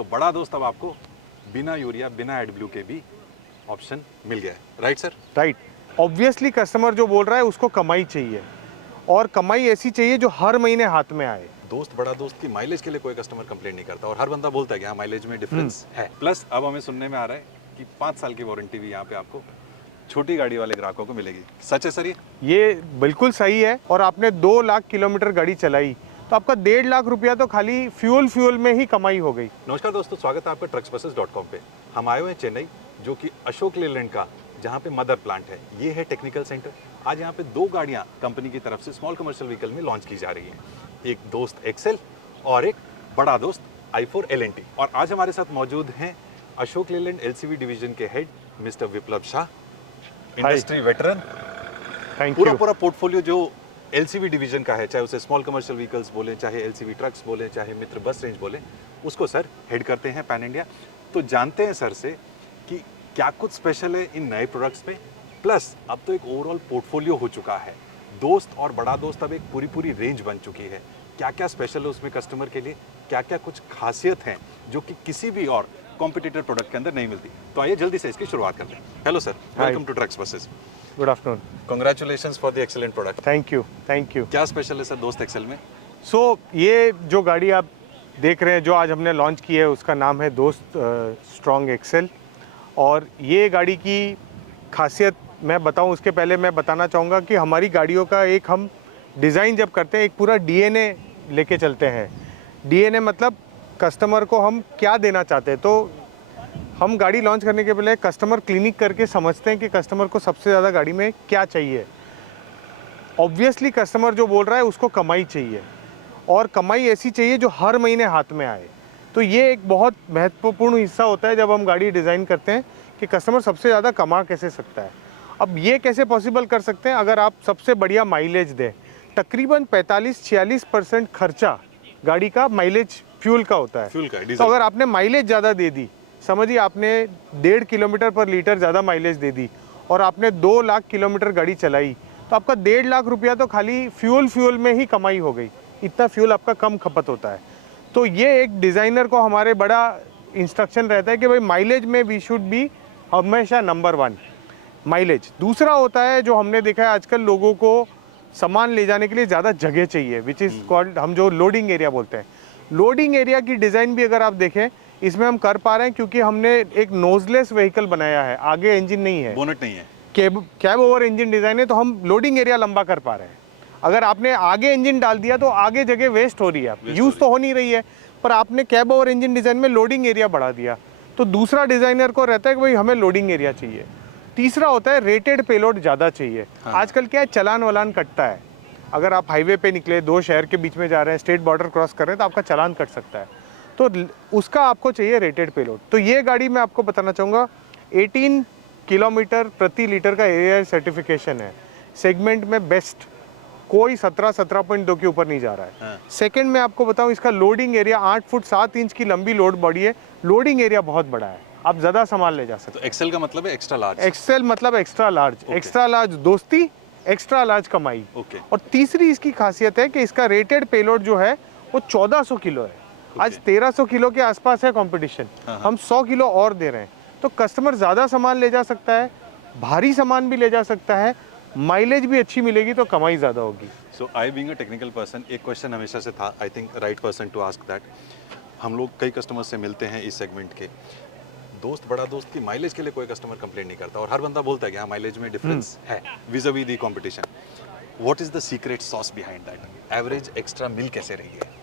तो बड़ा दोस्त अब आपको बिना यूरिया बिना एडब्ल्यू के भी ऑप्शन मिल गया है, right sir? Right. Obviously customer जो बोल रहा है उसको कमाई चाहिए, और कमाई ऐसी चाहिए जो हर महीने हाथ में आए। दोस्त बड़ा दोस्त की माइलेज के लिए कोई कस्टमर कंप्लेंट नहीं करता और हर बंदा बोलता है कि हाँ माइलेज में डिफरेंस है। प्लस अब हमें सुनने में आ रहा है कि 5 साल की वारंटी भी यहाँ पे आपको छोटी गाड़ी वाले ग्राहकों को मिलेगी। सच है सर ये बिल्कुल सही है। और आपने 2 लाख किलोमीटर गाड़ी चलाई तो आपका 1.5 लाख रुपया तो खाली फ्यूल में ही कमाई हो गई। नमस्कार दोस्तों, स्वागत है आपका trucksbuses.com पे। हम आए हुए हैं चेन्नई, जो कि अशोक लेलैंड का जहाँ पे मदर प्लांट है, ये है टेक्निकल सेंटर। आज यहाँ पे 2 गाड़ियाँ कंपनी की तरफ से स्मॉल कमर्शियल व्हीकल में लॉन्च की जा रही हैं, एक दोस्त एक्सेल और एक बड़ा दोस्त i4 LNT। और आज हमारे साथ मौजूद हैं अशोक लेलैंड LCV डिवीजन के head mister Viplav Shah, industry veteran. Thank you. पूरा पोर्टफोलियो जो LCV डिवीजन का है, चाहे उसे स्मॉल कमर्शियल व्हीकल्स बोलें, चाहे LCV ट्रक्स बोलें, चाहे मित्र बस रेंज बोलें, उसको सर हेड करते हैं पैन इंडिया। तो जानते हैं सर से कि क्या कुछ स्पेशल है इन नए प्रोडक्ट्स में, प्लस अब तो एक ओवरऑल पोर्टफोलियो हो चुका है। दोस्त और बड़ा दोस्त अब एक पूरी रेंज बन चुकी है। क्या क्या स्पेशल है उसमें कस्टमर के लिए, क्या क्या कुछ खासियत है जो कि किसी भी और कॉम्पिटिटर प्रोडक्ट के अंदर नहीं मिलती। तो आइए जल्दी से इसकी शुरुआत करते हैं। Hello sir, welcome to trucks buses. Good afternoon. Congratulations for the excellent product. Thank you, thank you. क्या स्पेशल है सर दोस्त एक्सेल में? सो ये जो गाड़ी आप देख रहे हैं जो आज हमने लॉन्च की है उसका नाम है दोस्त स्ट्रॉन्ग एक्सेल। और ये गाड़ी की खासियत मैं बताऊं उसके पहले मैं बताना चाहूँगा कि हमारी गाड़ियों का एक हम डिज़ाइन जब करते हैं एक पूरा DNA लेके चलते हैं। DNA मतलब कस्टमर को हम क्या देना चाहते हैं। तो हम गाड़ी लॉन्च करने के पहले कस्टमर क्लिनिक करके समझते हैं कि कस्टमर को सबसे ज़्यादा गाड़ी में क्या चाहिए। ऑब्वियसली कस्टमर जो बोल रहा है उसको कमाई चाहिए, और कमाई ऐसी चाहिए जो हर महीने हाथ में आए। तो ये एक बहुत महत्वपूर्ण हिस्सा होता है जब हम गाड़ी डिज़ाइन करते हैं कि कस्टमर सबसे ज़्यादा कमा कैसे सकता है। अब ये कैसे पॉसिबल कर सकते हैं, अगर आप सबसे बढ़िया माइलेज दें। तकरीबन 45-46% खर्चा गाड़ी का माइलेज फ्यूल का होता है। फ्यूल का, तो अगर आपने माइलेज ज़्यादा दे दी, समझिए आपने 1.5 किलोमीटर पर लीटर ज़्यादा माइलेज दे दी और आपने 2 लाख किलोमीटर गाड़ी चलाई, तो आपका 1.5 लाख रुपया तो खाली फ्यूल में ही कमाई हो गई। इतना फ्यूल आपका कम खपत होता है। तो ये एक डिज़ाइनर को हमारे बड़ा इंस्ट्रक्शन रहता है कि भाई माइलेज में वी शुड बी हमेशा नंबर 1 माइलेज। दूसरा होता है जो हमने देखा है आजकल लोगों को सामान ले जाने के लिए ज़्यादा जगह चाहिए, विच इज़ कॉल्ड, हम जो लोडिंग एरिया बोलते हैं। लोडिंग एरिया की डिज़ाइन भी अगर आप देखें इसमें हम कर पा रहे हैं क्योंकि हमने एक नोजलेस व्हीकल बनाया है, आगे इंजन नहीं है, बोनट नहीं है, कैब ओवर इंजन डिज़ाइन है, तो हम लोडिंग एरिया लंबा कर पा रहे हैं। अगर आपने आगे इंजन डाल दिया तो आगे जगह वेस्ट हो रही है, यूज़ तो हो नहीं रही है, पर आपने कैब ओवर इंजन डिज़ाइन में लोडिंग एरिया बढ़ा दिया। तो दूसरा डिज़ाइनर को रहता है कि भाई हमें लोडिंग एरिया चाहिए। तीसरा होता है रेटेड पेलोड ज़्यादा चाहिए। आजकल क्या है, चलान वलान कटता है। अगर आप हाईवे पे निकले, 2 शहर के बीच में जा रहे हैं, स्टेट बॉर्डर क्रॉस कर रहे हैं, तो आपका चलान कट सकता है, तो उसका आपको चाहिए रेटेड पेलोड। तो ये गाड़ी मैं आपको बताना चाहूँगा 18 किलोमीटर प्रति लीटर का एआई सर्टिफिकेशन है। सेगमेंट में बेस्ट, कोई 17.2 के ऊपर नहीं जा रहा है। सेकंड में आपको बताऊं इसका लोडिंग एरिया 8 फुट 7 इंच की लंबी लोड बॉडी है। लोडिंग एरिया बहुत बड़ा है, आप ज़्यादा सामान ले जा सकते हैं। तो एक्सेल का मतलब है एक्स्ट्रा लार्ज। एक्सेल मतलब एक्स्ट्रा लार्ज। एक्स्ट्रा लार्ज दोस्ती, एक्स्ट्रा लार्ज कमाई। और तीसरी इसकी खासियत है कि इसका रेटेड पेलोड जो है वो 1400 किलो है। आज 1300 किलो के आसपास है कंपटीशन, हम 100 किलो और दे रहे हैं। तो कस्टमर ज़्यादा सामान ले जा सकता है, भारी सामान भी ले जा सकता है, माइलेज भी अच्छी मिलेगी, तो कमाई ज़्यादा होगी। So I being a technical person, एक क्वेश्चन हमेशा से था, I think right person to ask that. हम लोग कई कस्टमर से मिलते हैं इस सेगमेंट के, दोस्त बड़ा दोस्त की माइलेज के लिए कोई कस्टमर कंप्लेंट नहीं करता और हर बंदा बोलता है कि हाँ माइलेज में डिफरेंस है vis-a-vis the competition. What is the secret sauce behind that? Average extra मिल कैसे रही है?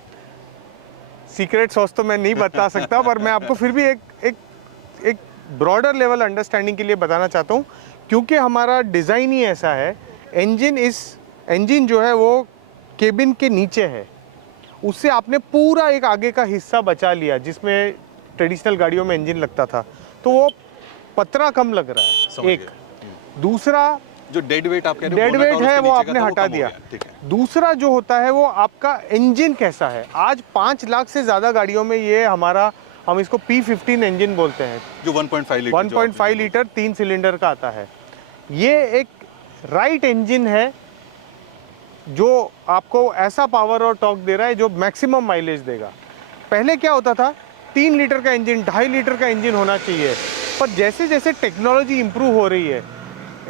सीक्रेट सॉस तो मैं नहीं बता सकता, पर मैं आपको फिर भी एक ब्रॉडर लेवल अंडरस्टैंडिंग के लिए बताना चाहता हूँ, क्योंकि हमारा डिज़ाइन ही ऐसा है। इंजन जो है वो केबिन के नीचे है, उससे आपने पूरा एक आगे का हिस्सा बचा लिया, जिसमें ट्रेडिशनल गाड़ियों में इंजन लगता था, तो वो पतरा कम लग रहा है। एक दूसरा जो डेड वेट आप कह रहे हो, डेड बोनट वेट और है उसके वो नीचे का आपने था, हटा कम हो दिया। गया। ठीक है। दूसरा जो होता है वो आपका इंजन कैसा है। आज 5 लाख से ज़्यादा गाड़ियों में ये हमारा, हम इसको P15 इंजन बोलते हैं, जो 1.5 लीटर 1.5 लीटर 3 सिलेंडर का आता है। ये एक राइट इंजन है जो आपको ऐसा पावर और टॉर्क दे रहा है जो मैक्सिमम माइलेज देगा। पहले क्या होता था, 3 लीटर का इंजन, 2.5 लीटर का इंजन होना चाहिए। पर जैसे जैसे टेक्नोलॉजी इंप्रूव हो रही है,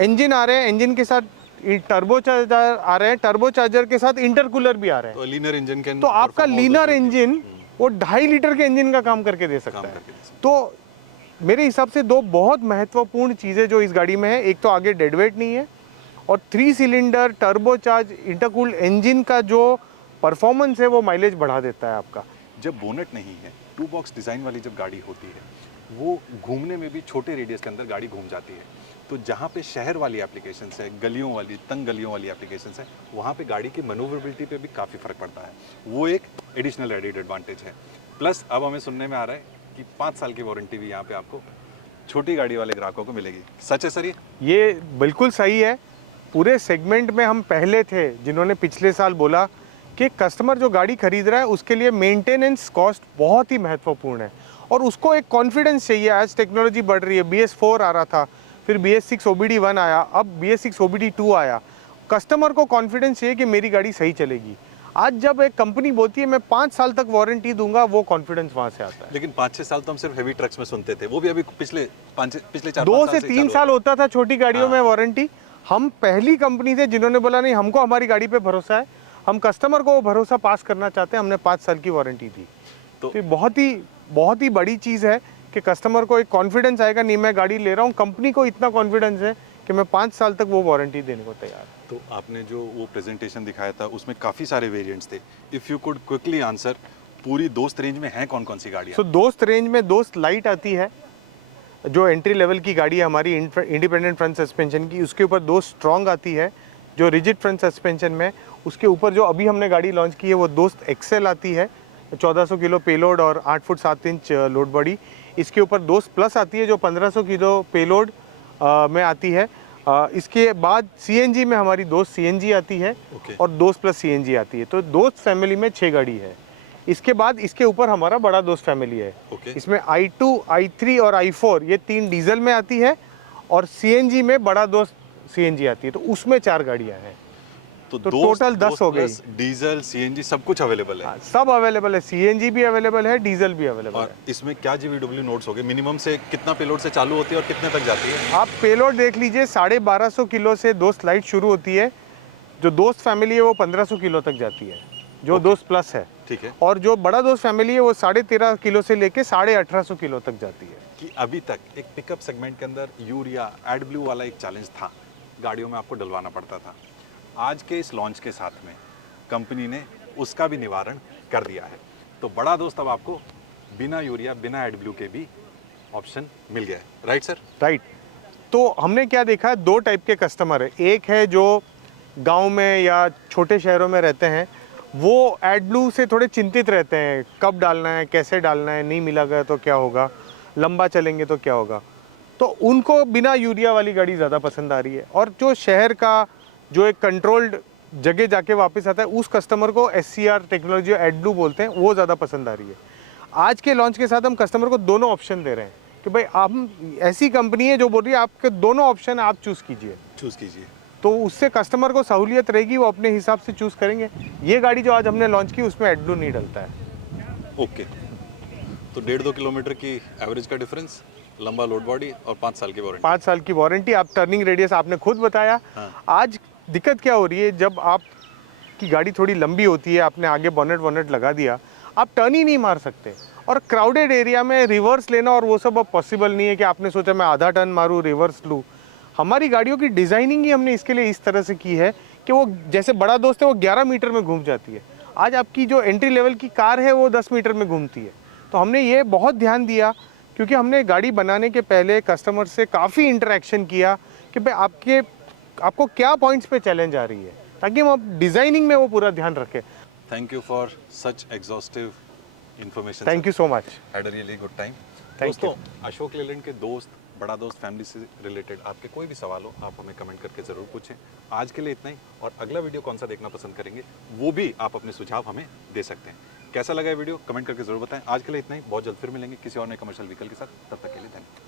इंजन आ रहे हैं, इंजन के साथ टर्बो चार्जर आ रहे हैं, टर्बो चार्जर के साथ इंटरकूलर भी आ रहे हैं। तो लीनर इंजन कैन तो आपका लीनर इंजन वो 2.5 लीटर के इंजन का काम करके दे सकता काम है। करके दे सकता तो मेरे हिसाब से दो बहुत महत्वपूर्ण चीज़ें जो इस गाड़ी में है, एक तो आगे डेड वेट नहीं है, और 3 cylinder turbo charge intercooled engine का जो परफॉर्मेंस है वो माइलेज बढ़ा देता है आपका। जब बोनट नहीं है, टू बॉक्स डिज़ाइन वाली जब गाड़ी होती है, वो घूमने में भी छोटे रेडियस के अंदर गाड़ी घूम जाती है। तो जहाँ पे शहर वाली एप्लीकेशंस है, गलियों वाली, तंग गलियों वाली एप्लीकेशंस है, वहाँ पे गाड़ी की मनूवरेबिलिटी पे भी काफ़ी फ़र्क पड़ता है। वो एक एडिशनल एडिड एडवांटेज है। प्लस अब हमें सुनने में आ रहा है कि 5 साल की वारंटी भी यहाँ पे आपको छोटी गाड़ी वाले ग्राहकों को मिलेगी। सच है सर ये बिल्कुल सही है। पूरे सेगमेंट में हम पहले थे जिन्होंने पिछले साल बोला कि कस्टमर जो गाड़ी खरीद रहा है उसके लिए मेंटेनेंस कॉस्ट बहुत ही महत्वपूर्ण है, और उसको एक कॉन्फिडेंस चाहिए। आज टेक्नोलॉजी बढ़ रही है, BS4 आ रहा था, फिर BS6 OBD1 आया, अब BS6 OBD2 आया। कस्टमर को कॉन्फिडेंस चाहिए कि मेरी गाड़ी सही चलेगी। आज जब एक कंपनी बोलती है मैं 5 साल तक वारंटी दूंगा, वो कॉन्फिडेंस वहाँ से आता है। लेकिन 5-6 साल तो हम सिर्फ हेवी ट्रक्स में सुनते थे, वो भी अभी पिछले 4-5 2 साल से ही 3 चालू साल होता था छोटी गाड़ियों हाँ। में वारंटी। हम पहली कंपनी थे जिन्होंने बोला नहीं, हमको हमारी गाड़ी पे भरोसा है, हम कस्टमर को वो भरोसा पास करना चाहते हैं, हमने 5 साल की वारंटी दी। तो तो बहुत ही बड़ी चीज़ है कि कस्टमर को एक कॉन्फिडेंस आएगा, नहीं मैं गाड़ी ले रहा हूँ, कंपनी को इतना कॉन्फिडेंस है कि मैं 5 साल तक वो वारंटी देने को तैयार हूँ। तो आपने जो वो प्रेजेंटेशन दिखाया था उसमें काफ़ी सारे वेरिएंट्स थे। If you could quickly answer, पूरी दोस्त रेंज में हैं कौन कौन सी गाड़ियाँ? सो दोस्त रेंज में दोस्त लाइट आती है, जो एंट्री लेवल की गाड़ी है हमारी इंडिपेंडेंट फ्रंट सस्पेंशन की। उसके ऊपर दोस्त स्ट्रॉन्ग आती है जो रिजिड फ्रंट सस्पेंशन में। उसके ऊपर जो अभी हमने गाड़ी लॉन्च की है वो दोस्त एक्सेल आती है, 1400 किलो पेलोड और 8 फुट 7 इंच लोड बॉडी। इसके ऊपर दोस्त प्लस आती है जो 1500 किलो पेलोड में आती है। इसके बाद CNG में हमारी दोस्त CNG आती है, Okay. और दोस्त प्लस CNG आती है। तो दोस्त फैमिली में 6 गाड़ी है। इसके बाद इसके ऊपर हमारा बड़ा दोस्त फैमिली है। Okay. इसमें i2, i3 और i4 ये 3 डीजल में आती है, और CNG में बड़ा दोस्त CNG आती है। तो उसमें 4 गाड़ियां हैं। तो दोस्त, टोटल 10 दोस्त हो गई। प्लस डीजल, CNG सब कुछ अवेलेबल है। हाँ, सब अवेलेबल है, CNG भी अवेलेबल है, डीजल भी अवेलेबल और है। इसमें क्या GVW नोट्स हो गए? मिनिमम से कितना पेलोड से चालू होती है और कितने तक जाती है? आप पेलोड देख लीजिए, 1250 किलो से दोस्त लाइट शुरू होती है। जो दोस्त फैमिली है वो 1500 किलो तक जाती है, जो दोस्त प्लस है। ठीक है। और जो बड़ा दोस्त फैमिली है वो 13.5 किलो से लेके 1850 किलो तक जाती है। कि अभी तक एक पिकअप सेगमेंट के अंदर यूरिया एडब्ल्यू वाला एक चैलेंज था, गाड़ियों में आपको डलवाना पड़ता था। आज के इस लॉन्च के साथ में कंपनी ने उसका भी निवारण कर दिया है। तो बड़ा दोस्त अब आपको बिना यूरिया बिना एडब्ल्यू के भी ऑप्शन मिल गया है। Right sir? राइट। तो हमने क्या देखा है, 2 टाइप के कस्टमर है। एक है जो गांव में या छोटे शहरों में रहते हैं, वो एडब्लू से थोड़े चिंतित रहते हैं, कब डालना है, कैसे डालना है, नहीं मिला गया तो क्या होगा, लंबा चलेंगे तो क्या होगा। तो उनको बिना यूरिया वाली गाड़ी ज़्यादा पसंद आ रही है। और जो शहर का जो एक कंट्रोल्ड जगह जाके वापस आता है, उस कस्टमर को SCR टेक्नोलॉजी एडब्लू बोलते हैं, वो ज़्यादा पसंद आ रही है। आज के लॉन्च के साथ हम कस्टमर को दोनों ऑप्शन दे रहे हैं कि भाई हम ऐसी कंपनी है जो बोल रही है आपके दोनों ऑप्शन आप चूज़ कीजिए। चूज़ कीजिए। तो उससे कस्टमर को सहूलियत रहेगी, वो अपने हिसाब से चूज़ करेंगे। ये गाड़ी जो आज हमने लॉन्च की उसमें एडब्लू नहीं डलता है। ओके। तो 1.5-2 किलोमीटर की एवरेज का डिफरेंस, लंबा लोड बॉडी और 5 साल की वारंटी। 5 साल की वारंटी। आप टर्निंग रेडियस आपने खुद बताया। हाँ। आज दिक्कत क्या हो रही है, जब आपकी गाड़ी थोड़ी लंबी होती है, आपने आगे बोनेट वोनेट लगा दिया, आप टर्न ही नहीं मार सकते। और क्राउडेड एरिया में रिवर्स लेना और वो सब अब पॉसिबल नहीं है कि आपने सोचा मैं आधा टर्न मारूँ रिवर्स लूँ। हमारी गाड़ियों की डिज़ाइनिंग ही हमने इसके लिए इस तरह से की है कि वो जैसे बड़ा दोस्त है वो 11 मीटर में घूम जाती है। आज आपकी जो एंट्री लेवल की कार है वो 10 मीटर में घूमती है। तो हमने ये बहुत ध्यान दिया, क्योंकि हमने गाड़ी बनाने के पहले कस्टमर से काफ़ी इंटरेक्शन किया कि भाई आपको क्या पॉइंट्स पे चैलेंज आ रही है, ताकि हम अब डिज़ाइनिंग में वो पूरा ध्यान रखें। Thank you for such exhaustive information. Thank you so much. Had a really good time. Thank दोस्तों, अशोक लेलैंड के दोस्त, बड़ा दोस्त फैमिली से रिलेटेड आपके कोई भी सवाल हो, आप हमें कमेंट करके ज़रूर पूछें। आज के लिए इतना ही, और अगला वीडियो कौन सा देखना पसंद करेंगे वो भी आप अपने सुझाव हमें दे सकते हैं। कैसा लगा ये वीडियो कमेंट करके ज़रूर बताएं। आज के लिए इतना ही, बहुत जल्द फिर मिलेंगे किसी और नए कमर्शियल व्हीकल के साथ। तब तक के लिए धन्यवाद।